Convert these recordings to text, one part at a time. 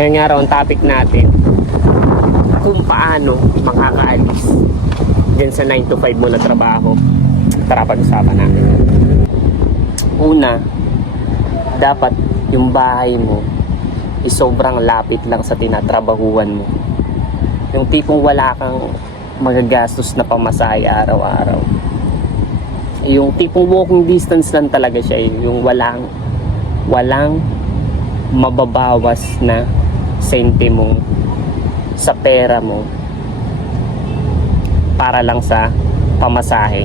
Ngayon nga raw ang topic natin, kung paano makakaalis dyan sa 9 to 5 mo na trabaho. Tara, pag-usapan natin. Una, dapat yung bahay mo is sobrang lapit lang sa tinatrabahuan mo. Yung tipong wala kang magagastos na pamasahe araw-araw. Yung tipong walking distance lang talaga siya, yung walang mababawas na sentimo sa pera mo para lang sa pamasahe.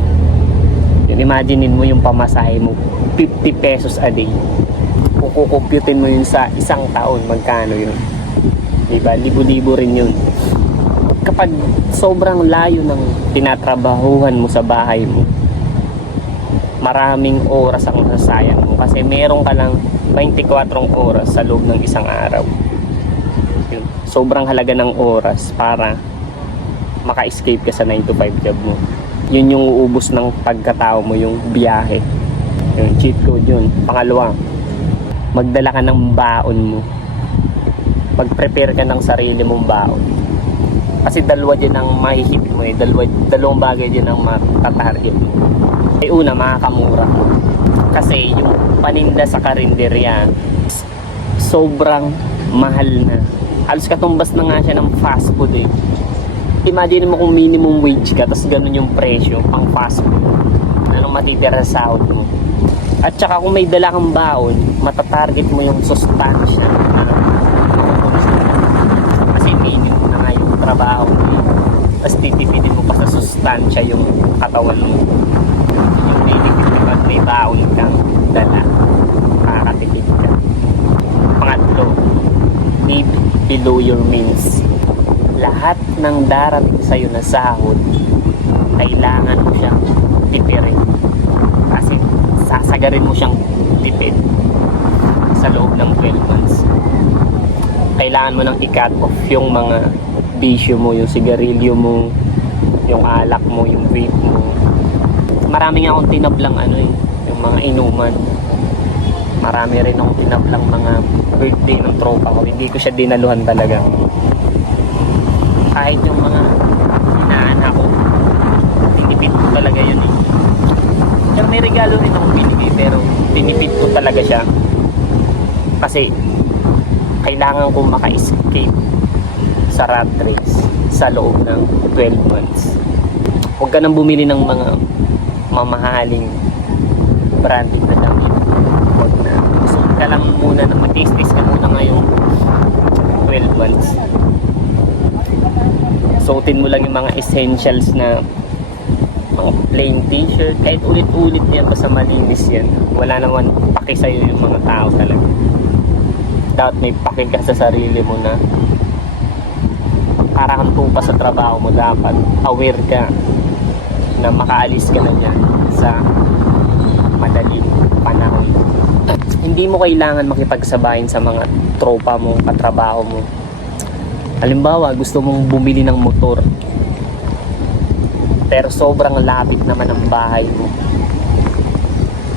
Yun, imaginein mo yung pamasahe mo 50 pesos a day. Kung kukumputin mo yun sa isang taon, magkano yun? Diba? Libo-libo rin yun. Kapag sobrang layo ng tinatrabahuhan mo sa bahay mo, maraming oras ang nasasayang mo kasi meron ka lang 24 oras sa loob ng isang araw. Yun. Sobrang halaga ng oras para maka-escape ka sa 9 to 5 job mo. Yun yung uubos ng pagkatao mo, yung biyahe. Yung cheat code yun. Pangalawa, magdala ka ng baon mo. Mag-prepare ka ng sarili mong baon. Kasi dalawa din ang mahihit mo eh. Dalawang bagay din ang matatarget mo. Una, makakamura. Kasi yung paninda sa karinderya, sobrang mahal na. Halos katumbas na nga siya ng fast food eh. Imagine mo kung minimum wage ka, tapos ganun yung presyo pang fast food. Anong matitira sa sahod mo? At saka kung may dala kang baon, matatarget mo yung sustansya na kasi minimum na nga yung trabaho mo eh. Tapos titipidin mo pa sa sustansya yung katawan mo. Yung benefit kapag may baon kang dala, makakatipid ka. Pangatlo, live below your means. Lahat ng darating sa'yo na sahod, kailangan mo siyang tipirin. Kasi sasagarin mo siyang tipid sa loob ng 12 months. Kailangan mo nang i-cut off yung mga bisyo mo, yung sigarilyo mo, yung alak mo, yung vape mo. Marami nga akong tinablang yung mga inuman. Marami rin akong tinablang mga birthday ng tropa ko. Hindi ko siya dinaluhan talaga. Kahit yung mga inaanak ko, tinipid ko talaga yun eh. Pero may regalo rin akong binigay, pero tinipid ko talaga siya. Kasi kailangan kong maka-escape sa rat race sa loob ng 12 months. Huwag ka nang bumili ng mga mamahaling branding na damit. Huwag na. Gusto ka lang muna na mag-taste ka muna ngayong 12 months. Suotin mo lang yung mga essentials na mga plain t-shirt. Kahit ulit-ulit yan, basta malinis yan. Wala naman paki sa'yo yung mga tao talaga. Dapat may paki ka sa sarili mo na para kang tupa sa trabaho mo. Dapat aware ka na makaalis ka na dyan sa madaling panahon. Hindi mo kailangan makipagsabayin sa mga tropa mo, katrabaho mo. Halimbawa, gusto mong bumili ng motor, pero sobrang lapit naman ang bahay mo.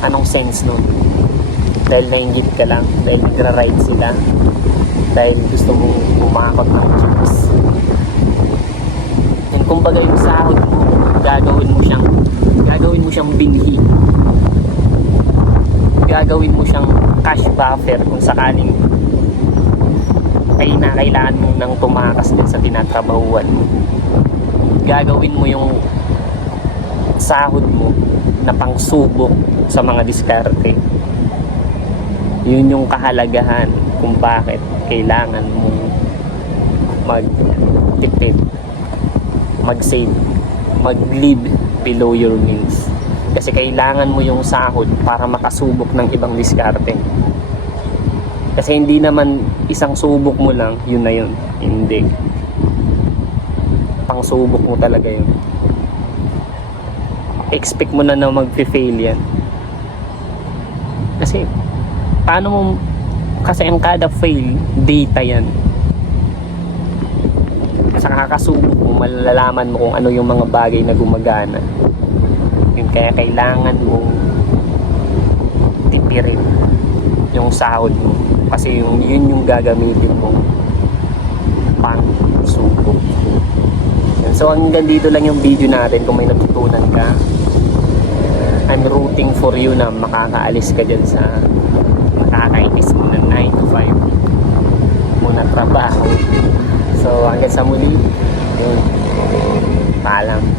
Anong sense nun? Dahil nainggit ka lang, dahil nagra-ride sila, dahil gusto mong umakot ng chips. And kumbaga yung sahod mo, gagawin mo siyang binhi. Gagawin mo siyang cash buffer kung sakaling kailangan mo nang tumakas din sa tinatrabahuan mo. Gagawin mo yung sahod mo na pangsubok sa mga diskarte. Yun yung kahalagahan kung bakit kailangan mo magtipid, mag-save, mag-live below your means. Kasi kailangan mo yung sahod para makasubok ng ibang diskarte. Kasi hindi naman isang subok mo lang, yun na yun. Hindi. Pangsubok mo talaga yun. Expect mo na mag-fail yan. Kasi, paano mo, kasi ang kada fail, data yan. Sa kakasubok mo, malalaman mo kung ano yung mga bagay na gumagana. Yun, kaya kailangan mong tipirin yung sahod mo. Kasi yun yung gagamitin mo Pansubo. Yun. So hanggang dito lang yung video natin. Kung may natutunan ka, I'm rooting for you na makakaalis ka dyan sa nakakainis mo ng 9 to 5 muna trabaho. So hanggang sa muli, yun, paalam.